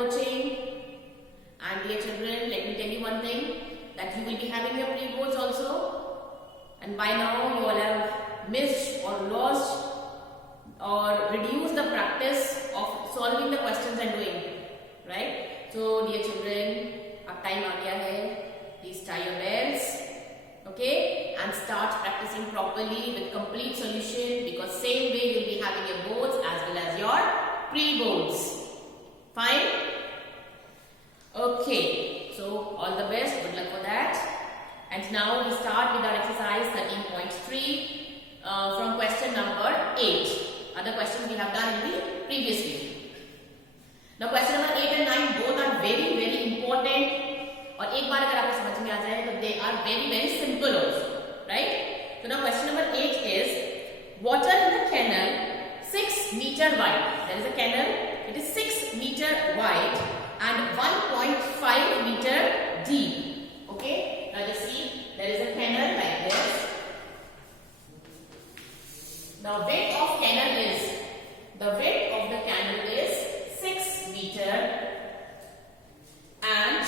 watching. And dear children, let me tell you one thing, that you will be having your pre-boards also, and by now you all have missed or lost or reduced the practice of solving the questions and doing, right? So dear children, अब time आ गया है, please tie your belts, okay, and start practicing properly with complete solution, because same way you will be having your boards as well as your pre-boards. Fine? Okay, so all the best, good luck for that. And now we start with our exercise 13.3 from question number 8. Other questions we have done in the previous video. Now question number 8 and 9 both are very very important. और एक बार अगर आपको समझ में आ जाए तो they are very very simple also, right? So now question number 8 is water in the canal 6 meter wide. There is a canal, it is 6 meter wide and 1.5 meter deep. Okay, now just see, there is a canal like this. The width of the canal is 6 meter and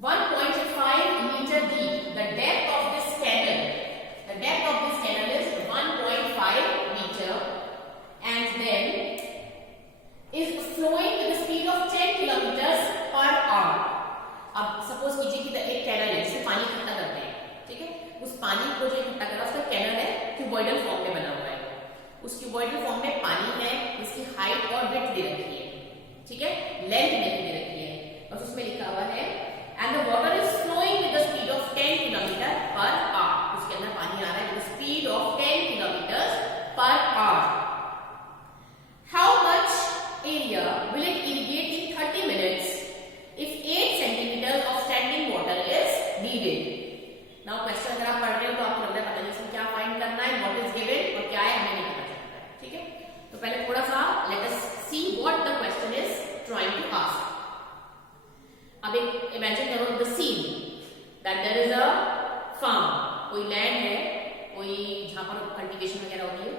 1.5 meter deep. The depth of this canal is 1.5 meter and then is flowing with the speed of 10 kilometers per hour. अब suppose कीजिए कि एक canal है जिसमें पानी इकट्ठा करते हैं, ठीक है? उस पानी को जो इकट्ठा करा उसका कैनल है, क्यूबॉइडल फॉर्म में बना हुआ है. उस क्यूबॉइडल फॉर्म में पानी है, इसकी हाइट और विड्थ दे रखी है, ठीक है? लेंथ नहीं दे रखी है, और उसमें लिखा हुआ है and the water is flowing with the speed of 10 kilometers per hour. उसके अंदर पानी आ रहा है with the speed of 10 kilometers per hour. How much area will it irrigate in 30 minutes if 8 centimeters of standing water is needed? Now question अगर आप पढ़ रहे हो तो आपको लग रहा है पता नहीं इसमें क्या फाइंड करना है, what is given और क्या है हमें नहीं पता चलता है, ठीक है? तो पहले थोड़ा सा let us see what the question is trying to ask. अब एक इमेजिन करो the scene that there is a farm, कोई लैंड है, कोई जहां पर कल्टीवेशन वगैरह होती है,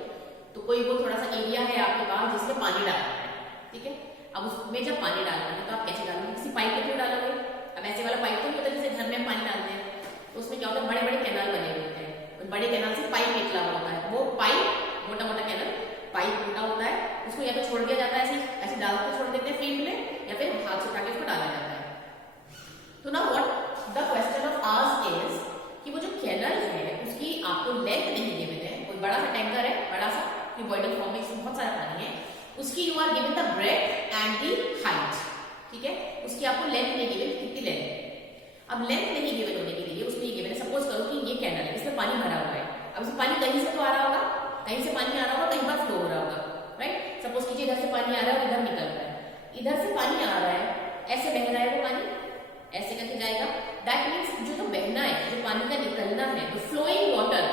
तो कोई वो थोड़ा सा एरिया है आपके पास जिसमें पानी डालना है, ठीक है? अब उसमें जब पानी डालना है तो आप कैसे डालोगे? किसी पाइप के थ्रू डालोगे. अब ऐसे वाला पाइप तो नहीं होता जैसे घर में पानी डालते हैं, तो उसमें क्या होता है, बड़े बड़े कैनाल बने हुए होते हैं, उन बड़े कैनाल से पाइप निकला हुआ होता है. वो पाइप मोटा मोटा कैनाल पाइप मोटा होता है, उसको या तो छोड़ दिया जाता है, ऐसे डाल के छोड़ देते हैं फील्ड में, या फिर हाथ से उठा के उसको डाला जाता है. तो ना what the question of ask is कि वो जो कैनल है उसकी आपको लेंथ नहीं गिवन है, कोई बड़ा सा टैंकर है, बड़ा सा क्यूबॉइडल फॉर्म में इसमें बहुत सारा पानी है, उसकी you are given the breadth and the height, ठीक है? उसकी आपको लेंथ नहीं गिवन, कितनी लेंथ है. अब लेंथ नहीं गिवन होने के लिए उसमें गिवन है, सपोज करो कि ये कैनल है, इसमें पानी भरा हुआ है. अब इसमें पानी कहीं से तो आ रहा होगा, कहीं से पानी आ रहा होगा, कहीं पर फ्लो हो रहा होगा, राइट? सपोज कीजिए इधर से पानी आ रहा है और इधर निकल रहा है, इधर से पानी आ रहा है, ऐसे बह रहा है वो पानी, ऐसे करके जाएगा. दैट मीन्स जो बहना है, जो पानी का निकलना है, the flowing water,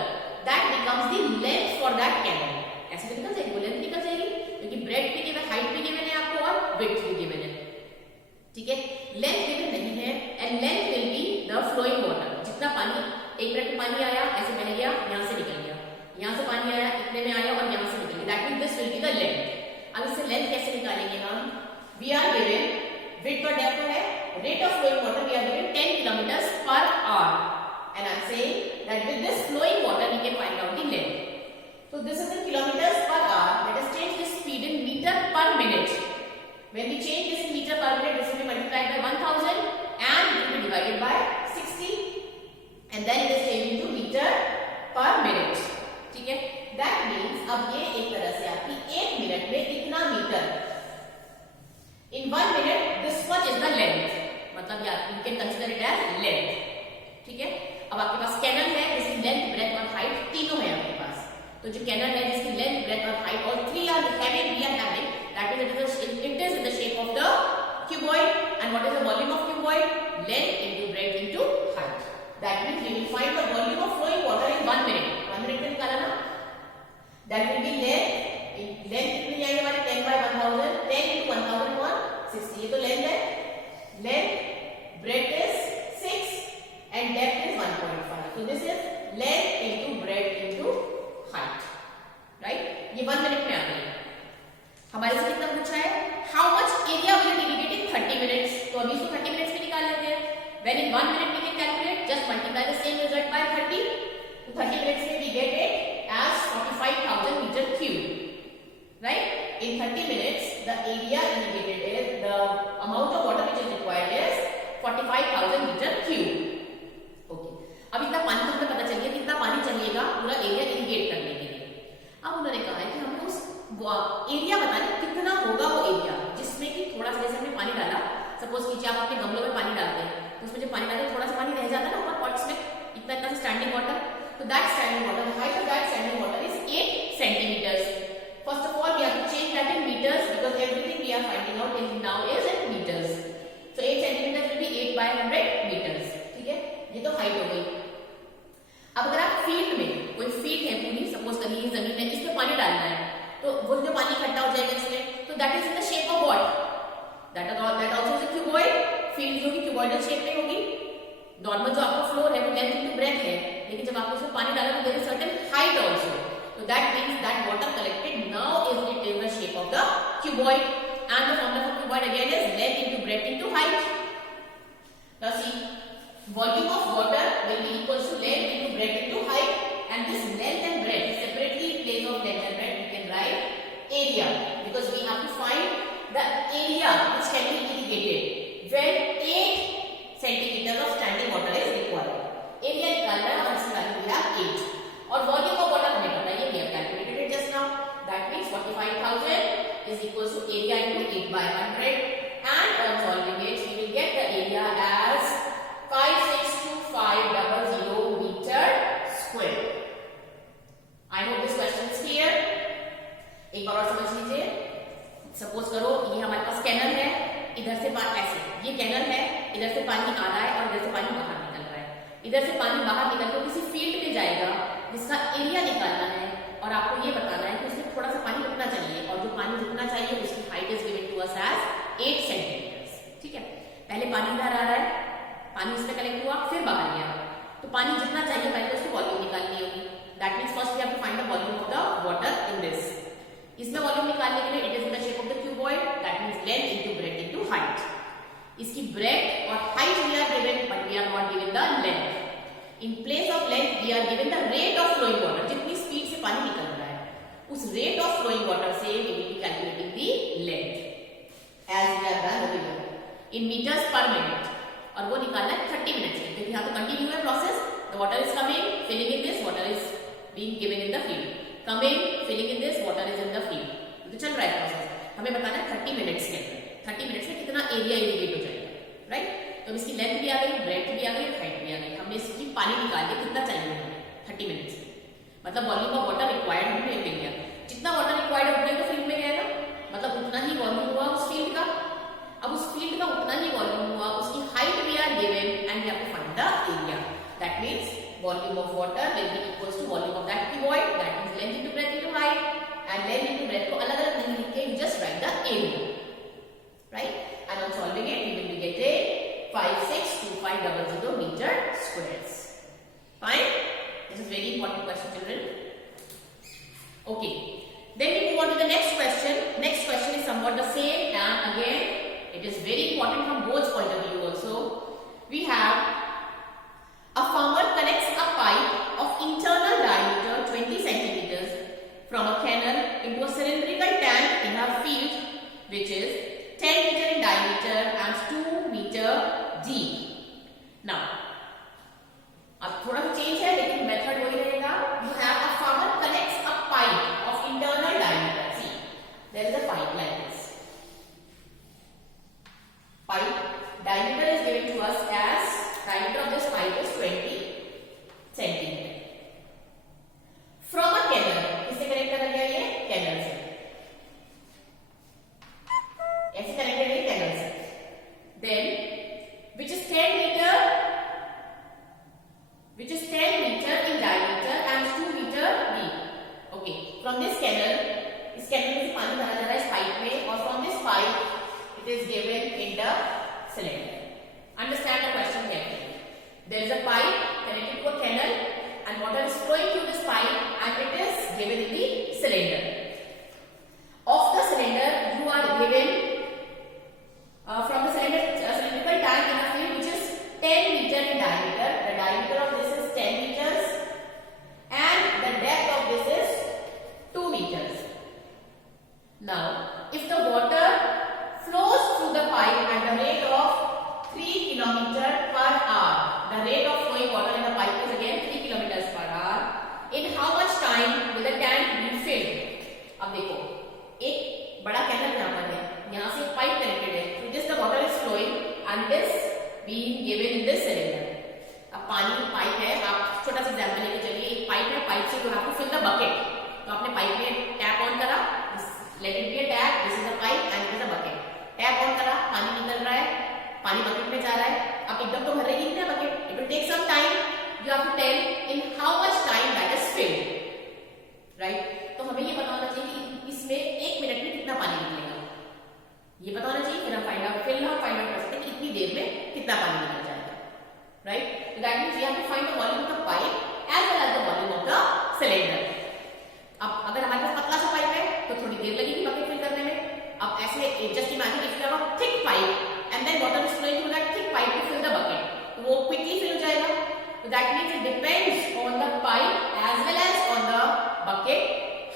that becomes the length for that canal. ऐसे तो निकल जाएगी, वो लेंथ निकल जाएगी, क्योंकि ब्रेथ भी गिवन, हाइट भी गिवन है आपको और विड्थ भी गिवन है, ठीक है? लेंथ गिवन नहीं है and length will be the flowing water. जितना पानी एक मिनट में पानी आया, ऐसे बह गया, यहां से निकल गया, यहां से पानी आया, इतने में आया और यहां से निकल गया. That means this will be the length. अब इससे लेंथ कैसे निकालेंगे हम? वी आर गिवन विड्थ और डेप्थ है, rate of flowing water we are given 10 kilometers per hour, and I am saying that with this flowing water we can find out the length. So this is in kilometers per hour. Let us change this speed in meter per minute. When we change this in meter per minute, this will be multiplied by 1000 and it will be divided by 60, and then it is changed into meter per minute, ठीक है? That means अब ये एक तरह से आपकी 1 minute में इतना metre, in 1 minute this much is the length, मतलब यार you can consider it as length, ठीक है? अब आपके पास कैनल है जिसकी लेंथ, ब्रेथ और हाइट तीनों है आपके पास. तो जो कैनल है जिसकी लेंथ, ब्रेथ और height all three are having, we are having, that means it is in the shape of the cuboid. And what is the volume of cuboid? Length into breadth into height. That means we will find the volume of flowing water in 1 minute. 1 minute में निकाला ना? That will be length. Length कितनी आएगी हमारे 10 by 1000, 10 into 1000 1 60. ये तो length है. Length, breadth is 6 and depth is 1.5. So this is length into breadth into height, right? ये 1 minute में आ गई. हमारे से कितना पूछा है? How When in 1 minute we can calculate, just multiply the same result by 30. So 30 minutes में we get it as 45,000 meter cube. Right? In 30 minutes, the area indicated is the amount of water which is required is 45,000 meter cube. Okay. अब इतना पानी तो हमें पता चल गया कितना पानी चाहिएगा पूरा एरिया इरिगेट करने के लिए. अब उन्होंने कहा है कि हमें उस एरिया बताना कितना होगा वो एरिया जिसमें कि थोड़ा सा जैसे हमने पानी डाला, सपोज कीजिए आप अपने गमलों में पानी डालते हैं तो उसमें जब पानी डालते हैं थोड़ा सा पानी रह जाता है ना ऊपर पॉट्स में, इतना इतना स्टैंडिंग वाटर. तो that standing water, the height of that standing water is 8 centimeters. First of all, we have to change that in meters because everything we are finding out till now is in meters. So 8 centimeters will be 8 by 100 meters. ठीक है, ये तो height हो गई. अब अगर आप field में, कोई फील्ड है पूरी, सपोज करिए जमीन में, इसमें पानी डालना है तो वो जो पानी इकट्ठा हो जाएगा इसमें, तो that is in the shape of what? That also is a cuboid. Field जो कि क्यूबॉइडल शेप में होगी. नॉर्मल जो आपका फ्लोर है वो लेंथ इनटू ब्रेथ है, लेकिन जब आपने उसमें पानी डाला तो there is certain height also. So that means that water collected now is it in the shape of the cuboid, and the formula for cuboid again is length into breadth into height. Now see, volume of water will be equal to length into breadth into height, and this length and breadth separately in place of length and breadth we can write area, because we have to find the area which can be irrigated when 8 centimeters of standing water is required. Area निकालना है और इसका value है 8 और volume of water हमें पता है, we have calculated it just now. That means 45,000 is equals to area into 8 by 100, and on solving it we will get the area as 562500 meter square. I hope this question is clear. एक बार और समझ लीजिए. Suppose करो ये हमारे पास canal है, इधर से ऐसे ये कैनल है, इधर से पानी आ रहा है और इधर से पानी बाहर निकल रहा है. इधर से पानी बाहर निकल कर किसी फील्ड में जाएगा जिसका एरिया निकालना है और आपको ये बताना है कि उसमें थोड़ा सा पानी रुकना चाहिए, और जो पानी रुकना चाहिए उसकी height is given to us as 8 centimetres. ठीक है, पहले पानी इधर आ रहा है, पानी इसमें कलेक्ट हुआ, फिर बाहर गया, तो पानी जितना चाहिए पहले उसकी वॉल्यूम निकालनी होगी. That means first we have to find the volume of the water in this. इसमें वॉल्यूम निकालने के लिए it is in the shape of the cuboid. That means length into breadth into height. इसकी breadth और height we are given, but we are not given the length. In place of length, we are given the rate of flowing water. जितनी speed से पानी निकल रहा है, उस rate of flowing water से we will be calculating the length, as we have done over here, in meters per minute. और वो निकालना है 30 मिनट्स में, क्योंकि यहाँ तो कंटिन्यू है process. The water is coming, filling in this, water is being given in the field. Coming, filling in this, water is in the field. तो चल रहा है प्रोसेस. हमें बताना है 30 मिनट्स के अंदर, 30 मिनट्स में कितना एरिया इरिगेट हो जाएगा. राइट? तो इसकी लेंथ भी आ गई, ब्रेड्थ भी आ गई, हाइट भी आ गई. हमने इसकी पानी निकाल के कितना चाहिए हमें 30 मिनट्स में, मतलब वॉल्यूम ऑफ वाटर रिक्वायर्ड हमें मिल गया. जितना वाटर रिक्वायर्ड उतना तो फील्ड में गया ना, मतलब उतना ही वॉल्यूम हुआ उस फील्ड का. अब उस फील्ड का उतना ही वॉल्यूम हुआ, उसकी height we are given and we have to find the area. That means volume of water will be equals to volume of that cuboid. That means length into breadth into height, and length into breadth को अलग-अलग नहीं लिख के you just write the area. Right? And on solving it we will be getting 562500 meter squares. Fine? This is very important question, children. Okay. Then we move on to the next question. Next question is somewhat the same, and again it is very important from both point of view also. We have a farmer connects a pipe of internal diameter 20 centimeters from a canal into a cylindrical tank in a field which is 10 meter in diameter and 2 meter deep. Now, अब थोड़ा सा change है लेकिन method वही रहेगा. You have a farmer connects a pipe of internal diameter. See, there is a pipe like this. Pipe diameter is given to us as diameter of this pipe is 20 centimeter. From a canal, किससे connect कर लिया ये? Canal से. ऐसे connected है canal से. Then which is 10 meter in diameter and 2 meter deep. Okay, from this canal, इस canal में से पानी भरा जा रहा है इस पाइप में, और from this pipe it is given in the cylinder. Understand the question carefully. There is a pipe connected to a canal and water is flowing through this pipe and it is given in the cylinder. Of the cylinder you are given from the cylindrical tank in a field which is 10 the rate of flowing water in the pipe is again 3 kilometers per hour. In how much time will the tank be filled? अब देखो एक बड़ा canal यहाँ पर है, यहाँ से pipe connected है, so this the water is flowing and this being given in this cylinder. अब पानी पाइप है, आप छोटा सा एग्जांपल लेके चलिए, एक पाइप है, पाइप से you have to fill the bucket. तो आपने पाइप में टैप ऑन करा, let it be a tap, this is a pipe and this is a bucket. Tap on करा, पानी निकल रहा है, पानी बकेट में जा रहा है, अब एकदम तो भर रही है bucket, it will take some time. You have to tell in how much time that is filled, right? तो हमें ये पता होना चाहिए कि इसमें 1 मिनट में कितना पानी निकलेगा, ये पता होना चाहिए, फिर हम फाइंड आउट कर सकते हैं कि इतनी देर में कितना पानी निकल जाएगा, right? So that means we have to find the volume of the pipe as well as the volume of the cylinder. अब अगर हमारे पास पतला सा पाइप है तो थोड़ी देर लगेगी बकेट फिल करने में. अब ऐसे just imagine if you have a thick pipe and then water is flowing through that thick pipe to fill the bucket, तो वो क्विकली फिल हो जाएगा. So that means it depends on the pipe as well as on the bucket.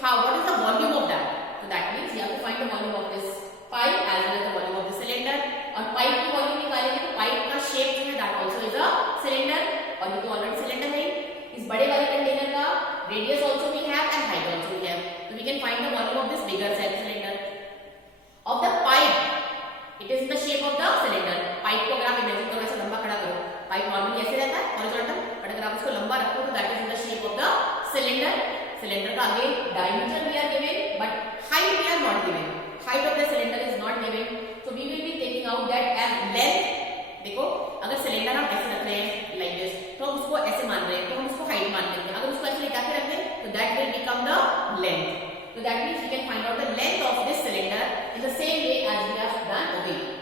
What is the volume of that? So that means you have to find the volume of this pipe as well as the volume of the cylinder. और pipe की volume निकालेंगे तो pipe का shape जो है that also is a cylinder, और ये तो ऑलरेडी सिलेंडर है. इस बड़े वाले कंटेनर का radius also we have and height also we have. So we can find the volume of this bigger cylinder. Of the pipe, it is in the shape of the cylinder. Pipe को अगर आप imagine करो ऐसे लंबा खड़ा करो, pipe normally ऐसे रहता है हॉरिजॉन्टल, बट अगर आप उसको लंबा रखो तो that is in the shape of the cylinder. Cylinder का again diameter we are given but height we are not given. Height of the cylinder is not given, so we will be taking out that as length. देखो अगर cylinder हम ऐसे रख रहे हैं like this, तो हम उसको ऐसे मान रहे हैं तो हम उसको हाइट मान लेंगे. अगर उसको ऐसे निकाल के रख दें तो that will become the length. So that means we can find out the length of this cylinder in the same way as we have done over here,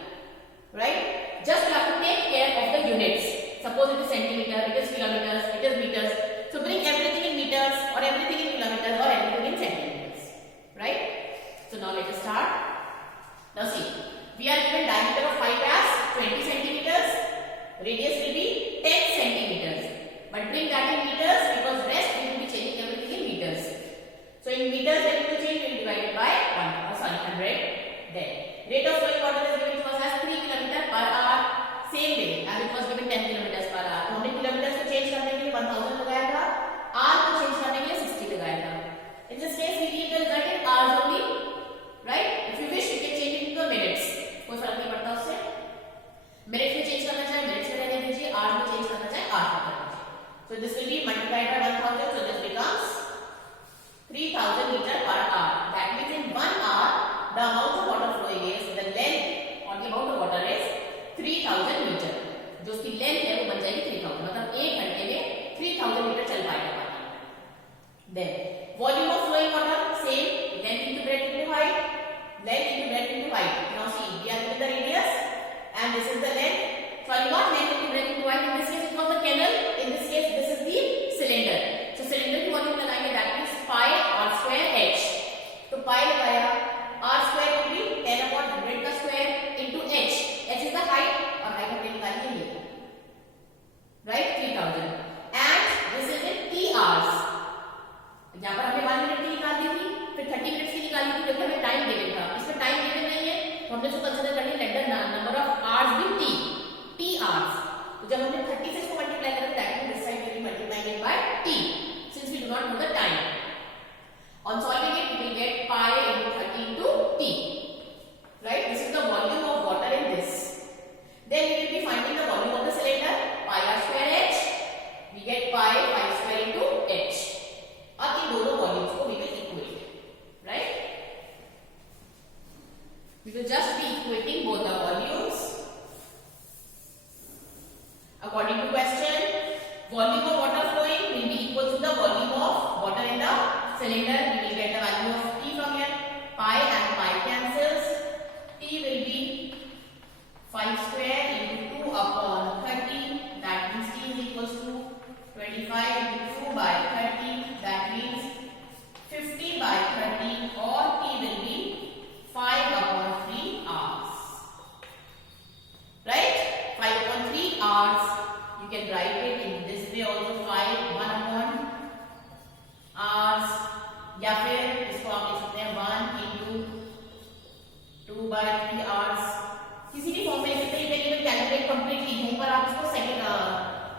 right? Just you have to take care of the units. Suppose it is centimeter, it is kilometers, it is meters. So bring everything in meters or everything in kilometers or everything in centimeters, right? So now let us start. Now see, we are given diameter of pipe as 20 centimeters, radius will be 10 centimeters. But bring that in meters because rest we will be changing everything in meters. So in meters when we will change, we will divide it by 100. Then rate of flowing water is given to us as 3 km per hour. Same way as it was given 10 km per hour. तो हमने kilometre को change करने के लिए 1000 लगाया था, r को change करने के लिए 60 लगाया था. In this case we leave the result in hours only, right? If you wish you can change it into minutes. कोई फर्क नहीं पड़ता उससे. मिनट में चेंज करना चाहे मिनट्स में रहने दीजिए, आवर में चेंज करना चाहे आवर में करना चाहिए. So this will be multiplied by 1000, so this becomes 3000 meter per hour. That means in 1 hour the amount of water flowing is, the length or the amount of water is 3000 meter. जो उसकी length है वो बन जाएगी 3000, मतलब 1 घंटे में 3000 metre चल पाएगा पानी. Then volume of flowing water same, length into breadth into height, length into breadth into height. Now see, we are given the radius and this is the length. So I got length into breadth into height. In this case it was the canal. In this case this is the cylinder. So cylinder की volume लगाएंगे, that means pi r square h. तो pi लगाया, r square will be 10 upon 100 का square into h. h is the height और height हमने निकाली है ये, right? 3000. And this is in t hours. जहाँ पर हमने 1 मिनट की निकाल दी थी, फिर 30 मिनट्स की निकाली थी, क्योंकि हमें टाइम गिवन था. इसमें टाइम गिवन नहीं है तो हमने इसको कंसीडर कर लिया let the number of hours with t hours. तो जब हमने 30 से इसको मल्टीप्लाई करें that means this side will be multiplied it by t. Since we do not know the time, on solving it we will get pi into 30 into t, right? This is the volume of water in this. Then we will be finding the volume of the cylinder, pi r square h. We get pi 5 square into h. और इन दोनों volumes को we will equate, right? We will just be equating both the volumes. According to question, volume of water flowing will be equal to the volume of water in the cylinder. We will get the value of t from here. Pi and pi cancels. T will be 5 square into 2 upon 30. That means t is equals to 25 into 2 by 30. That means 50 by 30, or t will be 5 upon 3 hours. Right? 5 upon 3 hours. You can write it in this way also, 5 1 upon hours, या फिर इसको आप लिख सकते हैं 1 into 2 by 3 hours. किसी भी form में लिख सकते हैं. कैलकुलेट कंप्लीटली, यहीं पर आप इसको सेकंड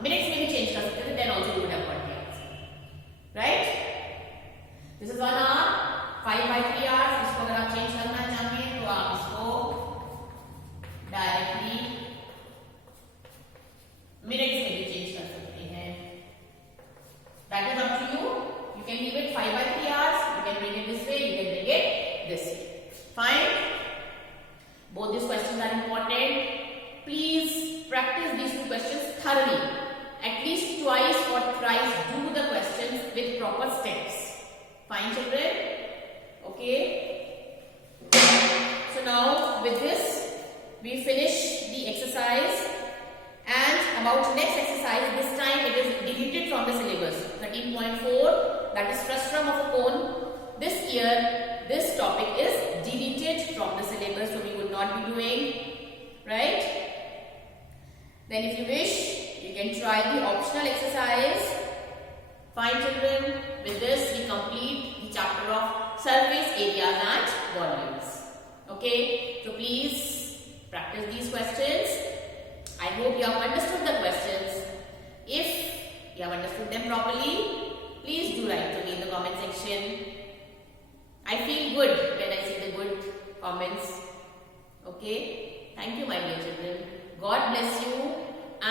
मिनट्स में भी चेंज कर सकते थे, then also you would have got the answer, right? This is 1 hour, 5/3 hours. इसको अगर आप चेंज करना चाहें तो आप इसको डायरेक्टली मिनट्स में भी चेंज कर सकते हैं. That is up to you. You can leave it 5/3 hours. You can bring it this way. You can bring it this way. Fine. Both these questions are important. Please practice these two questions thoroughly. At least twice or thrice do the questions with proper steps. Fine, children? Okay. So now with this we finish the exercise. And about next exercise, this time it is deleted from the syllabus. 13.4, that is frustrum of a cone. This year, this topic is deleted from the syllabus, so we would not be doing, right? Then if you wish, you can try the optional exercise. Fine, children. With this, we complete the chapter of surface areas and volumes. Okay, so please practice these questions. I hope you have understood the questions. If you have understood them properly, please do write to me in the comment section. I feel good when I see the good comments. Okay? Thank you, my dear children. God bless you,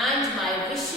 and my wish